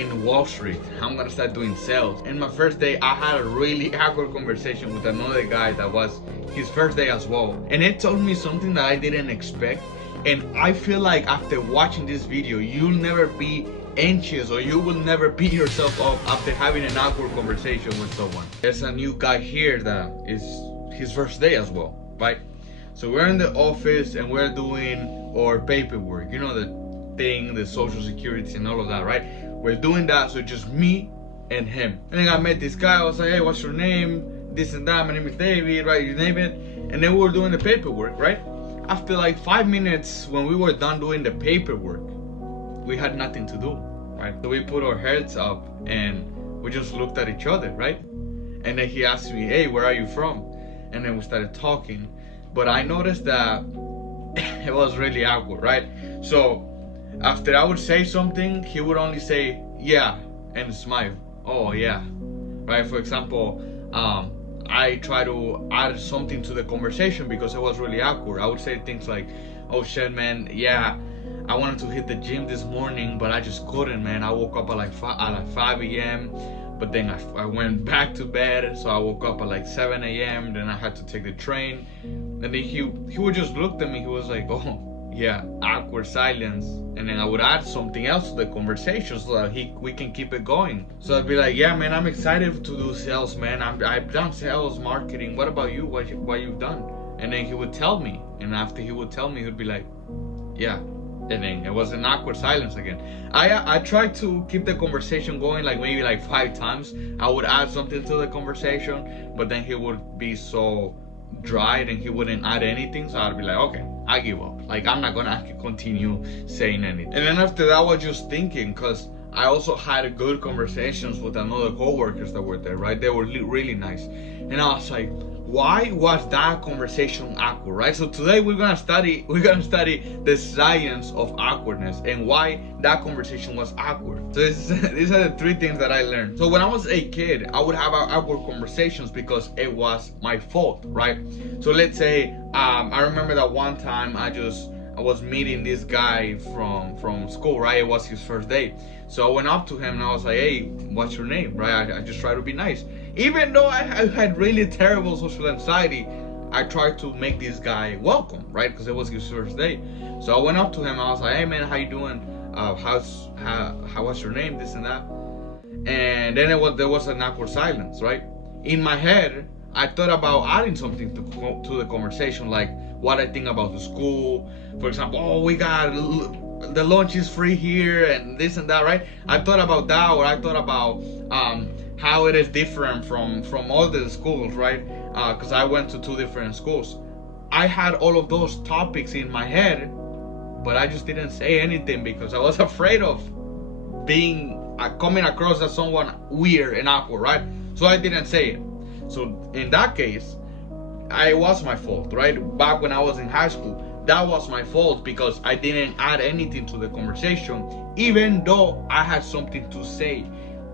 in Wall Street. I'm gonna start doing sales. And my first day, I had a really awkward conversation with another guy that was his first day as well. And it told me something that I didn't expect. And I feel like after watching this video, you'll never be anxious or you will never beat yourself up after having an awkward conversation with someone. There's a new guy here that is his first day as well, right? So we're in the office and we're doing our paperwork, you know, the thing, the social security and all of that, right? We're doing that, so just me and him. And then I met this guy. I was like, hey, what's your name? This and that. My name is David, right? You name it. And then we were doing the paperwork, right? After like 5 minutes, when we were done doing the paperwork, we had nothing to do, right? So we put our heads up and we just looked at each other, right? And then he asked me, hey, where are you from? And then we started talking. But I noticed that it was really awkward, right? So after I would say something, he would only say, yeah, and smile. Oh, yeah, right? For example, I try to add something to the conversation because it was really awkward. I would say things like, oh shit, man, yeah, I wanted to hit the gym this morning, but I just couldn't, man. I woke up at like 5 a.m., but then I went back to bed, so I woke up at like 7 a.m., then I had to take the train. And then he would just look at me, he was like, oh, yeah, awkward silence. And then I would add something else to the conversation so that we can keep it going. So I'd be like, yeah, man, I'm excited to do sales, man. I've done sales, marketing. What about you? What you've done? And then he would tell me. And after he would tell me, he'd be like, yeah. And then it was an awkward silence again. I tried to keep the conversation going like maybe like 5 times. I would add something to the conversation, but then he would be so dry and he wouldn't add anything. So I'd be like, okay, I give up. Like, I'm not gonna continue saying anything. And then after that, I was just thinking, because I also had good conversations with another co-workers that were there, right? They were really nice. And I was like, why was that conversation awkward, right? So today we're gonna study the science of awkwardness and why that conversation was awkward. So these are the 3 things that I learned. So when I was a kid, I would have awkward conversations because it was my fault, right? So let's say I remember that one time I was meeting this guy from school, right? It was his first day. So I went up to him and I was like, hey, what's your name, right? I just try to be nice. Even though I had really terrible social anxiety, I tried to make this guy welcome, right? Because it was his first day. So I went up to him, I was like, hey man, how you doing? What's your name? This and that. And then there was an awkward silence, right? In my head, I thought about adding something to the conversation, like what I think about the school. For example, oh, we got the lunch is free here and this and that, right? I thought about that, or I thought about how it is different from all the schools, right? Because I went to 2 different schools. I had all of those topics in my head, but I just didn't say anything because I was afraid of coming across as someone weird and awkward, right? So I didn't say it. So in that case, it was my fault, right? Back when I was in high school, that was my fault because I didn't add anything to the conversation, even though I had something to say,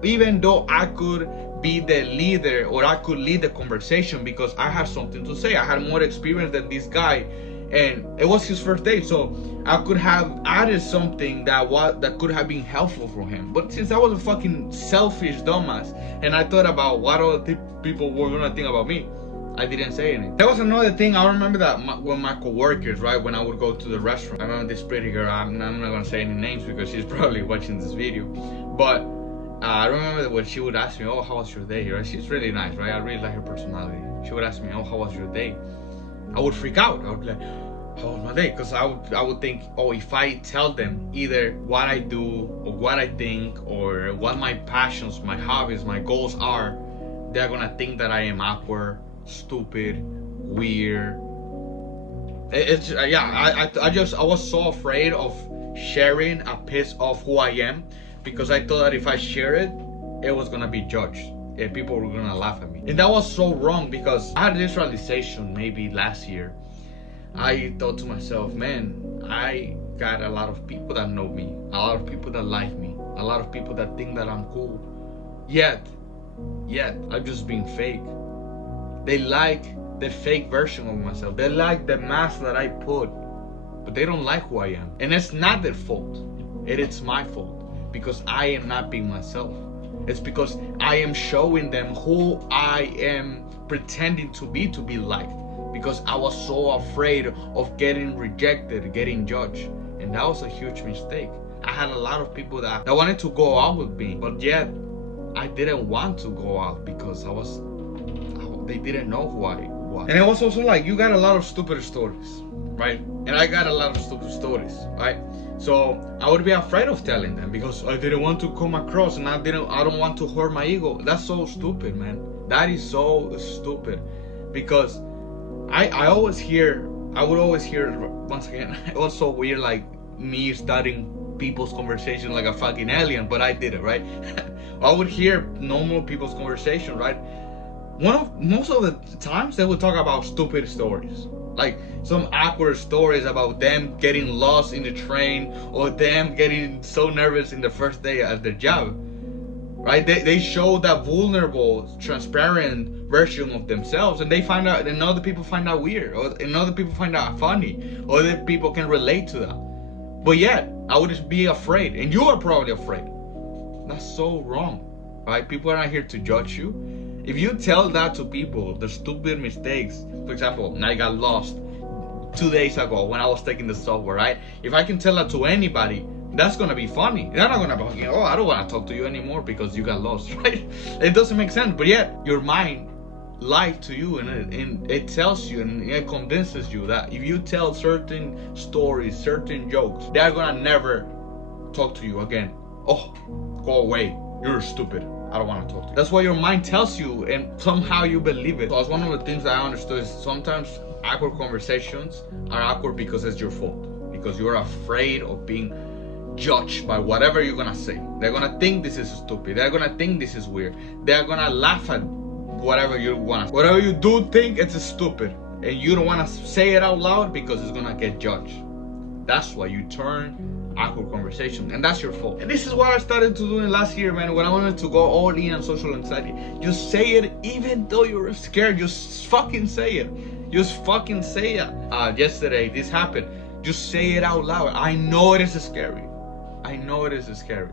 even though I could be the leader or I could lead the conversation because I had something to say. I had more experience than this guy, and it was his first day, so I could have added something that could have been helpful for him. But since I was a fucking selfish dumbass and I thought about what other people were gonna think about me, I didn't say anything. There was another thing. I remember that when my coworkers, right, when I would go to the restaurant, I remember this pretty girl. I'm not gonna say any names because she's probably watching this video, but I remember when she would ask me, oh, how was your day, right? She's really nice, right? I really like her personality. She would ask me, oh, how was your day? I would freak out. I would be like, how was my day? Because I would think, oh, if I tell them either what I do or what I think or what my passions, my hobbies, my goals are, they're gonna think that I am awkward, stupid, weird. I was so afraid of sharing a piece of who I am because I thought that if I share it, it was gonna be judged and people were gonna laugh at me. And that was so wrong because I had this realization maybe last year. I thought to myself, man, I got a lot of people that know me, a lot of people that like me, a lot of people that think that I'm cool. Yet I'm just being fake. They like the fake version of myself. They like the mask that I put, but they don't like who I am. And it's not their fault. It's my fault. because I am not being myself. It's because I am showing them who I am pretending to be life. Because I was so afraid of getting rejected, getting judged. And that was a huge mistake. I had a lot of people that wanted to go out with me, but yet I didn't want to go out because they didn't know who I was. And it was also like, you got a lot of stupid stories, right? And I got a lot of stupid stories, right? So I would be afraid of telling them because I didn't want to come across, and I don't want to hurt my ego. That's so stupid, man. That is so stupid. Because I would always hear, once again, it was so weird, like me studying people's conversation like a fucking alien, but I did it, right? I would hear normal people's conversation, right? Most of the times they would talk about stupid stories, like some awkward stories about them getting lost in the train or them getting so nervous in the first day at their job, right? They show that vulnerable, transparent version of themselves, and they find out, and other people find out weird, and other people find out funny, other people can relate to that. But yet, I would just be afraid, and you are probably afraid. That's so wrong, right? People are not here to judge you. If you tell that to people, the stupid mistakes, for example, I got lost 2 days ago when I was taking the subway, right? If I can tell that to anybody, that's gonna be funny. They're not gonna be, oh, I don't wanna talk to you anymore because you got lost, right? It doesn't make sense, but yet your mind lied to you, and it tells you, and it convinces you that if you tell certain stories, certain jokes, they're gonna never talk to you again. Oh, go away, you're stupid, I don't want to talk to you. That's what your mind tells you, and somehow you believe it. So that's one of the things that I understood is sometimes awkward conversations are awkward because it's your fault, because you're afraid of being judged by whatever you're gonna say. They're gonna think this is stupid, they're gonna think this is weird, they're gonna laugh at whatever you want. Whatever you do think, it's stupid, and you don't want to say it out loud because it's gonna get judged. That's why you turn awkward conversation, and that's your fault. And this is what I started to do in last year, man, when I wanted to go all in on social anxiety. Just say it even though you're scared. Just fucking say it. Just fucking say it. Yesterday this happened. Just say it out loud. I know it is scary. I know it is scary,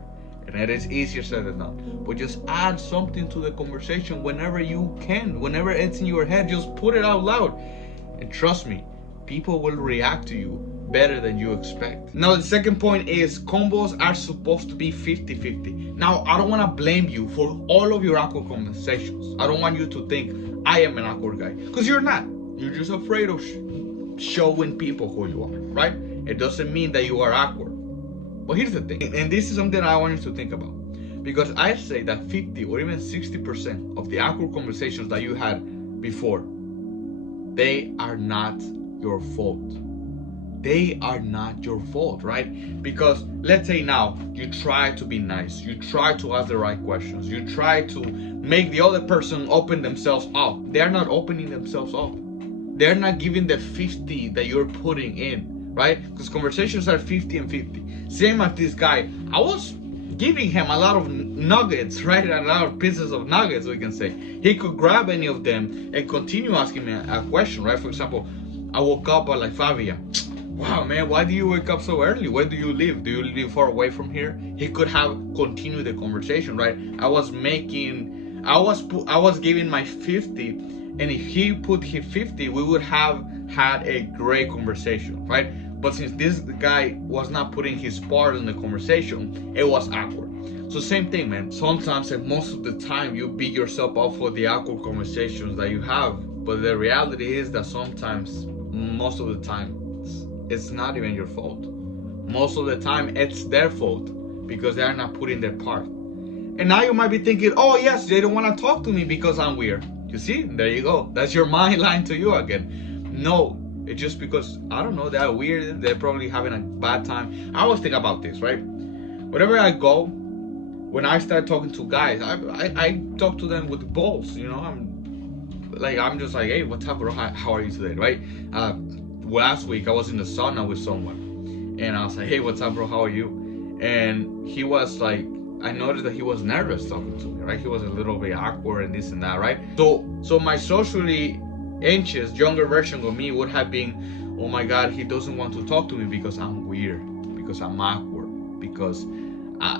and it is easier said than done. But just add something to the conversation whenever you can. Whenever it's in your head, just put it out loud. And trust me, people will react to you better than you expect. Now, the second point is combos are supposed to be 50-50. Now, I don't want to blame you for all of your awkward conversations. I don't want you to think I am an awkward guy, because you're not. You're just afraid of showing people who you are, right? It doesn't mean that you are awkward. But here's the thing, and this is something I want you to think about, because I say that 50 or even 60% of the awkward conversations that you had before, they are not your fault. They are not your fault, right? Because let's say now you try to be nice, you try to ask the right questions, you try to make the other person open themselves up. They're not opening themselves up. They're not giving the 50 that you're putting in, right? Because conversations are 50 and 50. Same as this guy. I was giving him a lot of nuggets, right? A lot of pieces of nuggets, we can say. He could grab any of them and continue asking me a question, right? For example, I woke up at like 5 a.m. Wow, man, why do you wake up so early? Where do you live? Do you live far away from here? He could have continued the conversation, right? I was giving my 50, and if he put his 50, we would have had a great conversation, right? But since this guy was not putting his part in the conversation, it was awkward. So same thing, man. Sometimes and most of the time you beat yourself up for the awkward conversations that you have. But the reality is that sometimes, most of the time, it's not even your fault. Most of the time it's their fault because they're not putting their part. And now you might be thinking, oh yes, they don't want to talk to me because I'm weird. You see, there you go. That's your mind lying to you again. No, it's just because, I don't know, they're weird. They're probably having a bad time. I always think about this, right? Whenever I go, when I start talking to guys, I talk to them with balls, you know. I'm just like, hey, what's up, bro? How are you today, right? Last week I was in the sauna with someone, and I was like, hey, what's up, bro? How are you? And he was like, I noticed that he was nervous talking to me, right? He was a little bit awkward and this and that, right? So my socially anxious younger version of me would have been, oh my God, he doesn't want to talk to me because I'm weird, because I'm awkward, because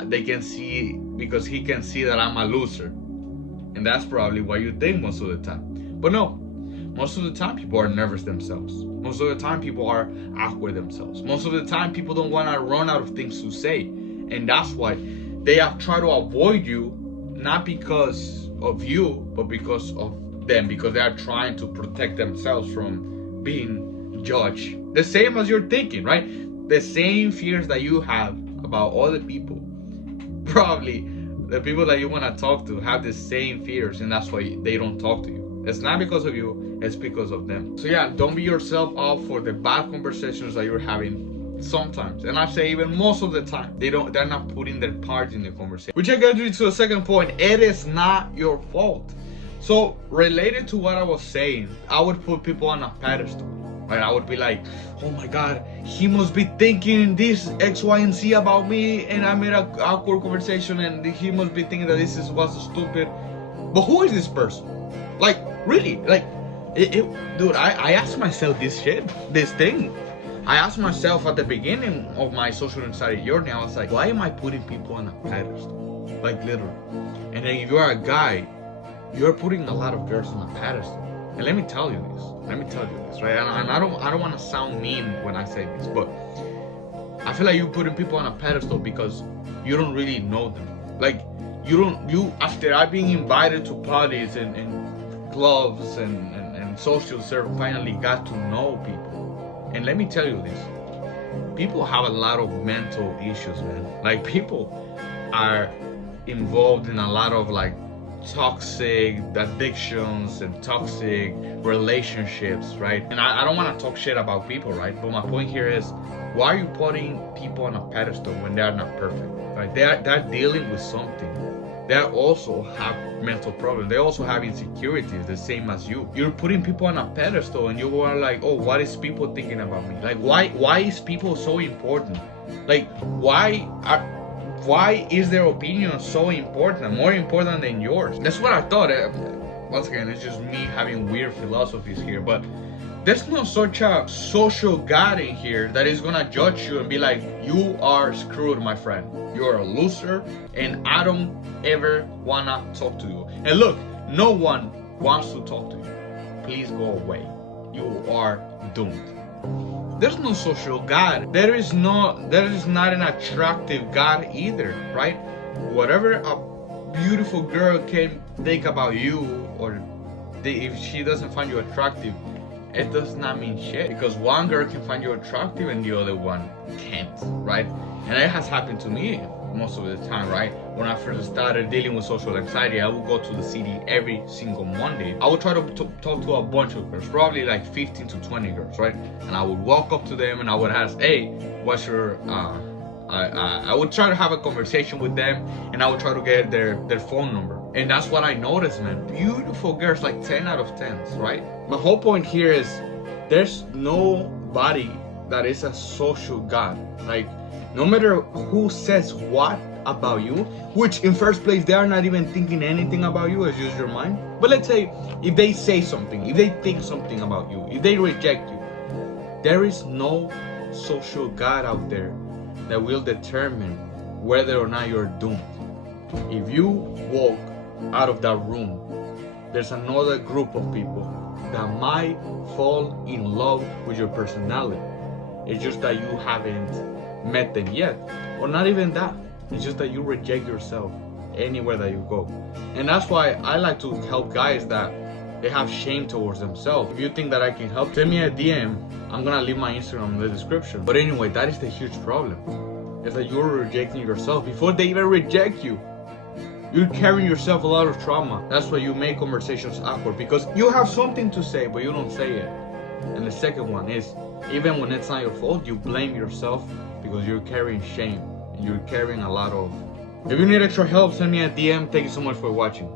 they can see, because he can see that I'm a loser. And that's probably what you think most of the time. But no, most of the time people are nervous themselves. Most of the time people are awkward themselves. Most of the time people don't want to run out of things to say. And that's why they have tried to avoid you, not because of you, but because of them, because they are trying to protect themselves from being judged. The same as you're thinking, right? The same fears that you have about other people, probably the people that you want to talk to have the same fears, and that's why they don't talk to you. It's not because of you, it's because of them. So yeah, don't beat yourself up for the bad conversations that you're having sometimes. And I say even most of the time, they're not putting their part in the conversation. Which I get you to the second point. It is not your fault. So related to what I was saying, I would put people on a pedestal. Right? I would be like, oh my God, he must be thinking this X, Y, and Z about me, and I made an awkward conversation, and he must be thinking that this was stupid. But who is this person? Like, really? Like, dude, I asked myself this thing. I asked myself at the beginning of my social anxiety journey, I was like, why am I putting people on a pedestal? Like, literally. And then if you're a guy, you're putting a lot of girls on a pedestal. And let me tell you this, right? And I don't want to sound mean when I say this, but I feel like you're putting people on a pedestal because you don't really know them. Like, you after I've been invited to parties and clubs and social serve, finally got to know people. And let me tell you this, people have a lot of mental issues, man. Like, people are involved in a lot of like toxic addictions and toxic relationships, right? And I don't want to talk shit about people, right? But my point here is, why are you putting people on a pedestal when they are not perfect, right? They're dealing with something. They also have mental problems. They also have insecurities, the same as you. You're putting people on a pedestal, and you are like, oh, what is people thinking about me? Like, why is people so important? Like, why is their opinion so important, more important than yours? That's what I thought. Once again, it's just me having weird philosophies here, but there's no such a social God in here that is gonna judge you and be like, you are screwed, my friend. You're a loser, and I don't ever wanna talk to you. And look, no one wants to talk to you. Please go away. You are doomed. There's no social God. There is not an attractive God either, right? Whatever a beautiful girl can think about you, or if she doesn't find you attractive, it does not mean shit, because one girl can find you attractive and the other one can't, right? And it has happened to me most of the time, right? When I first started dealing with social anxiety, I would go to the city every single Monday. I would try to talk to a bunch of girls, probably like 15 to 20 girls, right? And I would walk up to them and I would ask, hey, what's your I would try to have a conversation with them, and I would try to get their phone number. And that's what I noticed, man. Beautiful girls, like 10 out of 10s, right? My whole point here is, there's nobody that is a social God. Like, no matter who says what about you, which in first place, they are not even thinking anything about you, it's just your mind. But let's say, if they say something, if they think something about you, if they reject you, there is no social God out there that will determine whether or not you're doomed. If you walk out of that room, there's another group of people that might fall in love with your personality. It's just that you haven't met them yet, or not even that. It's just that you reject yourself anywhere that you go. And that's why I like to help guys that they have shame towards themselves. If you think that I can help, send me a DM. I'm gonna leave my Instagram in the description. But anyway, that is the huge problem. Is that you're rejecting yourself before they even reject you. You're carrying yourself a lot of trauma. That's why you make conversations awkward, because you have something to say, but you don't say it. And the second one is, even when it's not your fault, you blame yourself because you're carrying shame. And you're carrying a lot of... If you need extra help, send me a DM. Thank you so much for watching.